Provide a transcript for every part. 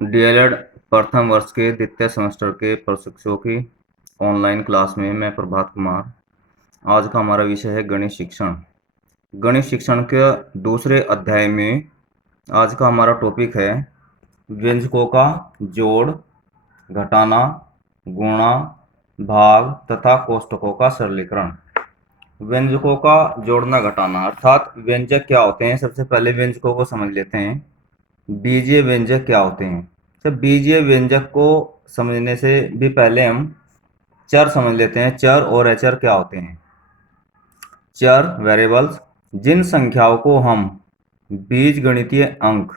DElEd प्रथम वर्ष के द्वितीय सेमेस्टर के प्रशिक्षकों की ऑनलाइन क्लास में मैं प्रभात कुमार। आज का हमारा विषय है गणित शिक्षण। गणित शिक्षण के दूसरे अध्याय में आज का हमारा टॉपिक है व्यंजकों का जोड़, घटाना, गुणा, भाग तथा कोष्ठकों का सरलीकरण। व्यंजकों का जोड़ना घटाना अर्थात व्यंजक क्या होते हैं, सबसे पहले व्यंजकों को समझ लेते हैं। बीजीय व्यंजक क्या होते हैं? तो बीजीय व्यंजक को समझने से भी पहले हम चर समझ लेते हैं। चर और अचर क्या होते हैं? चर वेरिएबल्स जिन संख्याओं को हम बीजगणितीय अंक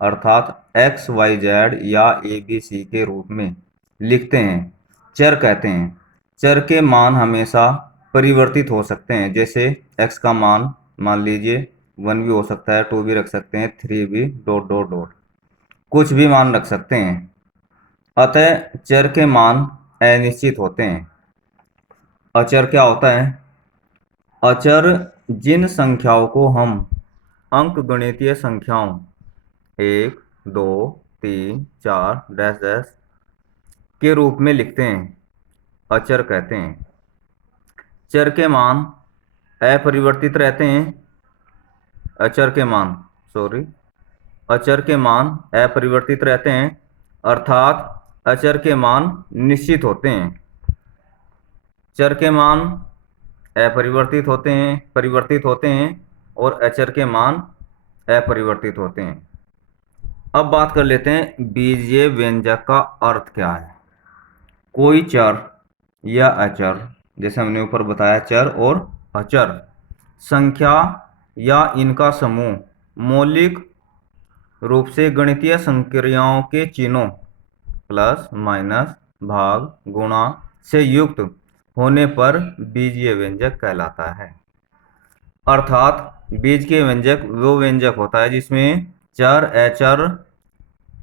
अर्थात x, y, z या a, b, c के रूप में लिखते हैं, चर कहते हैं। चर के मान हमेशा परिवर्तित हो सकते हैं। जैसे x का मान लीजिए 1 भी हो सकता है, 2 भी रख सकते हैं, 3 भी, डॉट डॉट डॉट कुछ भी मान रख सकते हैं। अतः चर के मान अनिश्चित होते हैं। अचर क्या होता है? अचर जिन संख्याओं को हम अंकगणितीय संख्याओं 1, 2, 3, 4 डैश डैश के रूप में लिखते हैं, अचर कहते हैं। चर के मान अपरिवर्तित रहते हैं। अचर के मान अपरिवर्तित रहते हैं अर्थात अचर के मान निश्चित होते हैं। चर के मान परिवर्तित होते हैं और अचर के मान अपरिवर्तित होते हैं। अब बात कर लेते हैं बीजीय व्यंजक का अर्थ क्या है। कोई चर या अचर, जैसे हमने ऊपर बताया चर और अचर, संख्या या इनका समूह मौलिक रूप से गणितीय संक्रियाओं के चिन्हों प्लस, माइनस, भाग, गुणा से युक्त होने पर बीजीय व्यंजक कहलाता है। अर्थात बीजकीय व्यंजक वो व्यंजक होता है जिसमें चर अचर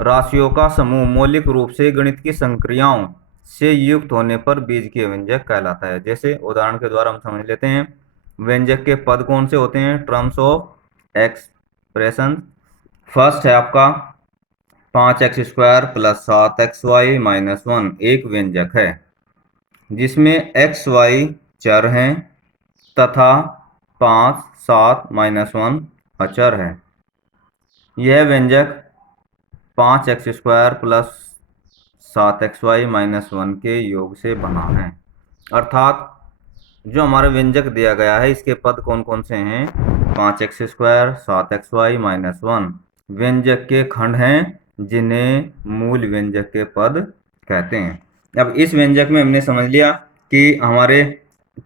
राशियों का समूह मौलिक रूप से गणित की संक्रियाओं से युक्त होने पर बीजकीय व्यंजक कहलाता है। जैसे उदाहरण के द्वारा हम समझ लेते हैं, व्यंजक के पद कौन से होते हैं? Terms of expression. फर्स्ट है आपका 5x² प्लस 7xy माइनस 1 एक व्यंजक है जिसमें xy चर हैं तथा 5, 7 माइनस 1 अचर है। यह व्यंजक 5x² प्लस 7xy माइनस 1 के योग से बना है। अर्थात जो हमारा व्यंजक दिया गया है इसके पद कौन कौन से हैं? 5x², 7xy माइनस 1 व्यंजक के खंड हैं जिन्हें मूल व्यंजक के पद कहते हैं। अब इस व्यंजक में हमने समझ लिया कि हमारे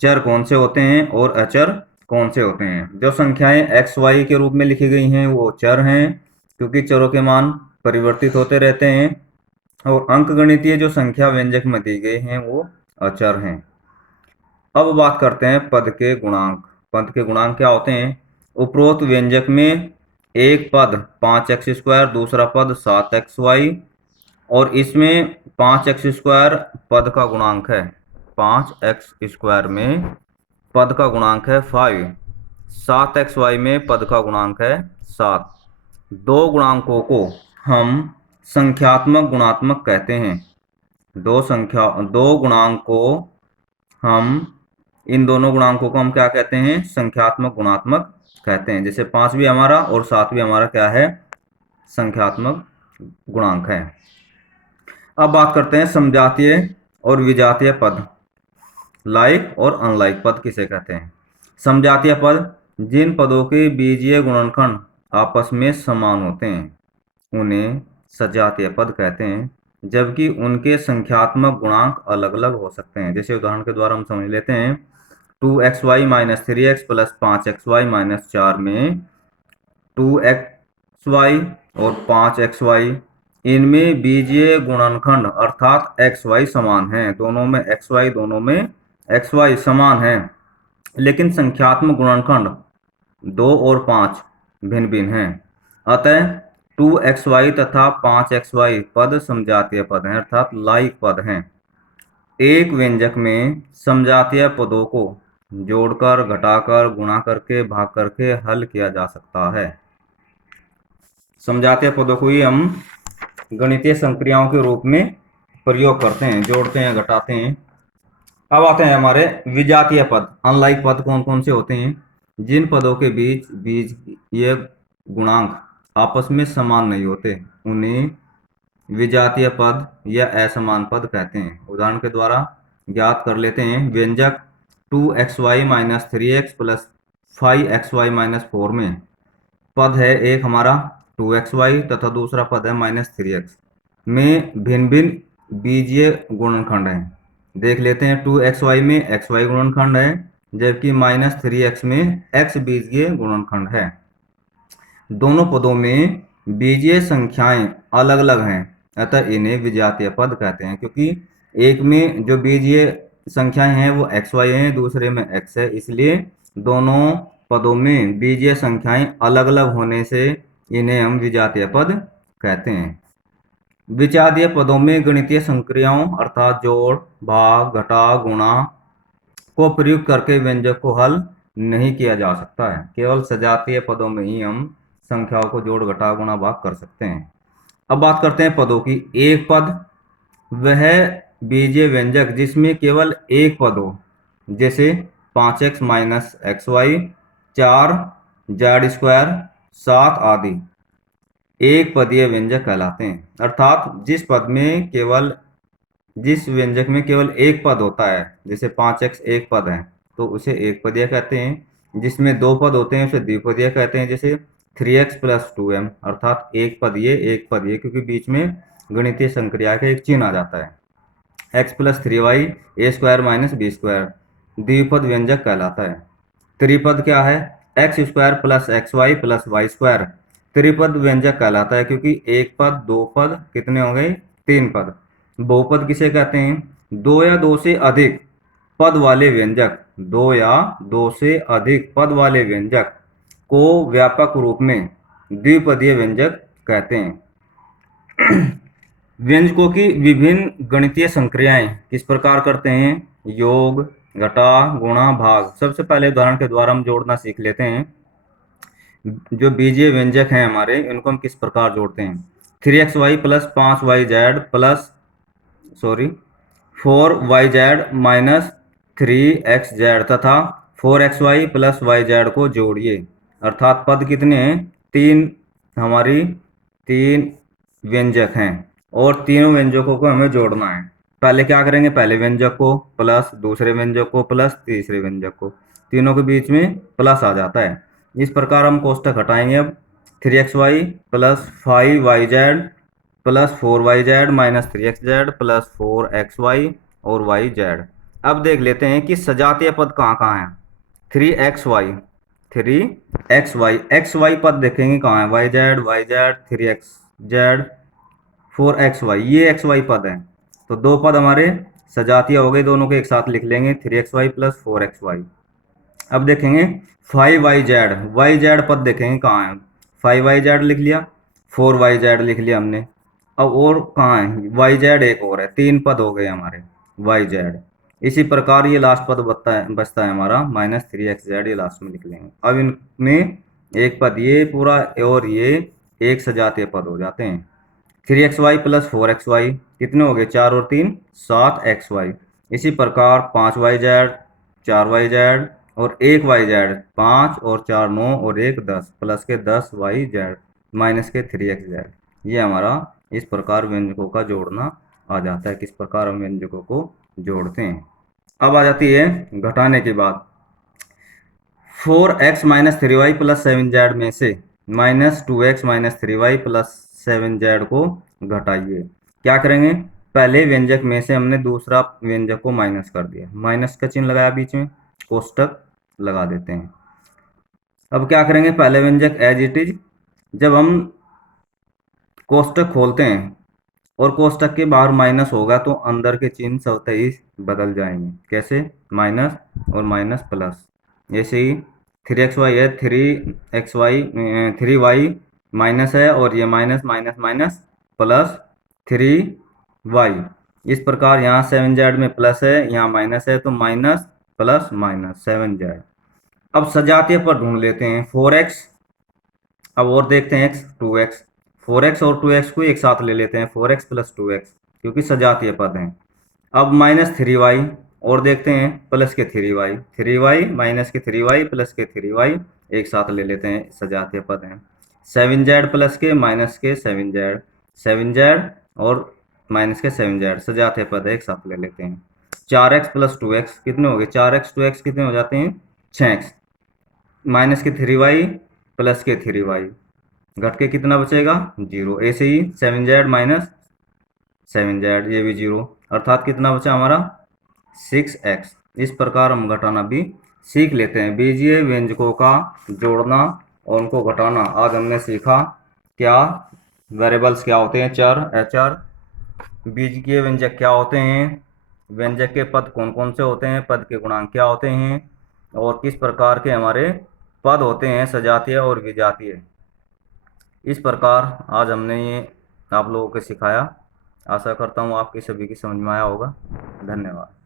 चर कौन से होते हैं और अचर कौन से होते हैं। जो संख्याएं x, y के रूप में लिखी गई हैं वो चर हैं क्योंकि चरों के मान परिवर्तित होते रहते हैं, और अंकगणितीय जो संख्या व्यंजक में दी गई हैं वो अचर हैं। अब बात करते हैं पद के गुणांक। पद के गुणांक क्या होते हैं? उपरोक्त व्यंजक में एक पद 5x², दूसरा पद 7xy और इसमें 5x² पद का गुणांक है। 5x² में पद का गुणांक है 5, 7xy में पद का गुणांक है 7। दो गुणांकों को हम संख्यात्मक गुणात्मक कहते हैं। दो गुणांक को हम इन दोनों गुणांकों को हम क्या कहते हैं? संख्यात्मक गुणात्मक कहते हैं। जैसे 5 भी हमारा और 7 भी हमारा क्या है? संख्यात्मक गुणांक है। अब बात करते हैं समजातीय और विजातीय पद। लाइक और अनलाइक पद किसे कहते हैं? समजातीय पद जिन पदों के बीजीय गुणनखंड आपस में समान होते हैं उन्हें सजातीय पद कहते हैं, जबकि उनके संख्यात्मक गुणांक अलग अलग हो सकते हैं। जैसे उदाहरण के द्वारा हम समझ लेते हैं 2xy minus 3x plus 5xy minus 4 में 2xy और 5xy इनमें बीजीय गुणनखंड अर्थात xy समान हैं। दोनों में xy समान हैं, लेकिन संख्यात्मक गुणनखंड 2 और 5 भिन्न भिन्न हैं। अतः 2xy तथा 5xy पद समजातीय पद हैं अर्थात लाइक पद हैं। एक व्यंजक में समजातीय पदों को जोड़कर, घटाकर, गुणा करके, भाग करके हल किया जा सकता है। समजातीय पदों को ही हम गणितीय संक्रियाओं के रूप में प्रयोग करते हैं, जोड़ते हैं, घटाते हैं। अब आते हैं हमारे विजातीय पद। अनलाइक पद कौन कौन से होते हैं? जिन पदों के बीच बीजीय गुणांक आपस में समान नहीं होते उन्हें विजातीय पद या असमान पद कहते हैं। उदाहरण के द्वारा ज्ञात कर लेते हैं। व्यंजक 2xy minus 3x plus 5xy minus 4 में पद है एक हमारा 2xy तथा दूसरा पद है -3x में भिन्न भिन्न बीजीय गुणनखंड हैं। देख लेते हैं। 2xy में xy गुणनखंड है, जबकि -3x में x बीजीय गुणनखंड है। दोनों पदों में बीजीय संख्याएं अलग अलग हैं, अतः इन्हें विजातीय पद कहते हैं। क्योंकि एक में जो बीजीय संख्याएं हैं वो xy हैं, दूसरे में x है, इसलिए दोनों पदों में बीजीय संख्याएं अलग अलग होने से इन्हें हम विजातीय पद कहते हैं। विजातीय पदों में गणितीय संक्रियाओं अर्थात जोड़, भाग, घटा, गुणा को प्रयुक्त करके व्यंजक को हल नहीं किया जा सकता है। केवल सजातीय पदों में ही हम संख्याओं को जोड़, घटा, गुणा, भाग कर सकते हैं। अब बात करते हैं पदों की। एक पद वह बीजीय व्यंजक जिसमें केवल एक पद हो, जैसे 5x माइनस XY, 4z² 7 आदि एक पदीय व्यंजक कहलाते हैं। अर्थात जिस व्यंजक में केवल एक पद होता है, जैसे 5x एक पद है तो उसे एक पदीय कहते हैं। जिसमें दो पद होते हैं उसे द्विपदीय कहते हैं, जैसे 3x प्लस 2m अर्थात एक पदीय, क्योंकि बीच में गणितीय संक्रिया का एक चिन्ह आ जाता है। x plus 3y a² minus b² द्विपद व्यंजक कहलाता है। त्रिपद क्या है? x² plus xy plus y² त्रिपद व्यंजक कहलाता है, क्योंकि एक पद, दो पद, कितने हो गए? 3 पद। बहुपद किसे कहते हैं? दो या दो से अधिक पद वाले व्यंजक, दो या दो से अधिक पद वाले व्यंजक को व्यापक रूप में द्विपदीय व्यंजक कहते हैं। व्यंजकों की विभिन्न गणितीय संक्रियाएं किस प्रकार करते हैं? योग, घटा, गुणा, भाग। सबसे पहले उदाहरण के द्वारा हम जोड़ना सीख लेते हैं। जो बीजीय व्यंजक हैं हमारे, इनको हम किस प्रकार जोड़ते हैं? 3xy plus 5yz plus 4yz minus 3xz तथा 4xy प्लस yz को जोड़िए। अर्थात पद कितने हैं? तीन व्यंजक हैं और तीनों व्यंजकों को हमें जोड़ना है। पहले क्या करेंगे? पहले व्यंजक को प्लस, दूसरे व्यंजक को प्लस, तीसरे व्यंजक को, तीनों के बीच में प्लस आ जाता है। इस प्रकार हम कोष्टक हटाएंगे। अब 3xy plus 5yz plus 4yz minus 3xz plus 4xy और yz। अब देख लेते हैं कि सजातीय पद कहाँ कहाँ हैं। 3xy पद देखेंगे कहाँ है? yz 3xz 4xy, ये xy पद हैं। तो दो पद हमारे सजातीय हो गए, दोनों को एक साथ लिख लेंगे 3xy प्लस 4xy। अब देखेंगे 5yz पद देखेंगे कहाँ है? 5yz लिख लिया, 4yz लिख लिया हमने। अब और कहाँ है? yz एक और है, 3 पद हो गए हमारे yz। इसी प्रकार ये लास्ट पद बचता है हमारा -3xz, ये लास्ट में लिख लेंगे। अब इनमें एक पद ये पूरा और ये एक सजातीय पद हो जाते हैं। 3xy प्लस 4xy कितने हो गए? 4 और 3 7xy। इसी प्रकार 5yz 4yz और 1yz, 5 और 4 9 और 1 10 प्लस के 10yz माइनस के 3xz। ये हमारा इस प्रकार व्यंजकों का जोड़ना आ जाता है। किस प्रकार हम व्यंजकों को जोड़ते हैं। अब आ जाती है घटाने की बात। 4x minus 3y plus 7z में से -2x minus 3y plus 7z को घटाइए। क्या करेंगे? पहले व्यंजक में से हमने दूसरा व्यंजक को माइनस कर दिया, माइनस का चिन्ह लगाया बीच में, कोष्टक लगा देते हैं। अब क्या करेंगे? पहले व्यंजक एज इट इज। जब हम कोष्टक खोलते हैं और कोष्टक के बाहर माइनस होगा तो अंदर के चिन्ह स्वतः ही बदल जाएंगे। कैसे? माइनस और माइनस प्लस। जैसे ही 3xy है, 3y माइनस है और ये minus minus minus plus 3y। इस प्रकार यहाँ 7z में प्लस है, यहाँ माइनस है, तो माइनस प्लस माइनस 7z। अब सजातीय पर ढूंढ लेते हैं। 4x, अब और देखते हैं x 2x। 4x और 2x को एक साथ ले लेते हैं, 4x प्लस 2x, क्योंकि सजातीय पद हैं। अब -3y और देखते हैं प्लस के 3y, 3y माइनस के 3y प्लस के 3y एक साथ ले लेते हैं, सजातीय पद हैं। 7z प्लस के माइनस के 7z, 7z और माइनस के 7z सजातीय पद है, एक साथ ले लेते हैं। 4x प्लस 2x कितने हो गए, 4x 2x कितने हो जाते हैं, 6x, माइनस के 3y प्लस के 3y, घट के कितना बचेगा, 0। ऐसे ही 7z माइनस 7z ये भी 0, अर्थात कितना बचा हमारा, 6x। इस प्रकार हम घटाना भी सीख लेते हैं। बीजीय व्यंजकों का जोड़ना और उनको घटाना आज हमने सीखा। क्या वेरिएबल्स क्या होते हैं, चर, अचर, बीजकीय व्यंजक क्या होते हैं, व्यंजक के पद कौन कौन से होते हैं, पद के गुणांक क्या होते हैं, और किस प्रकार के हमारे पद होते हैं, सजातीय और विजातीय। इस प्रकार आज हमने ये आप लोगों को सिखाया। आशा करता हूँ आपकी सभी की समझ में आया होगा। धन्यवाद।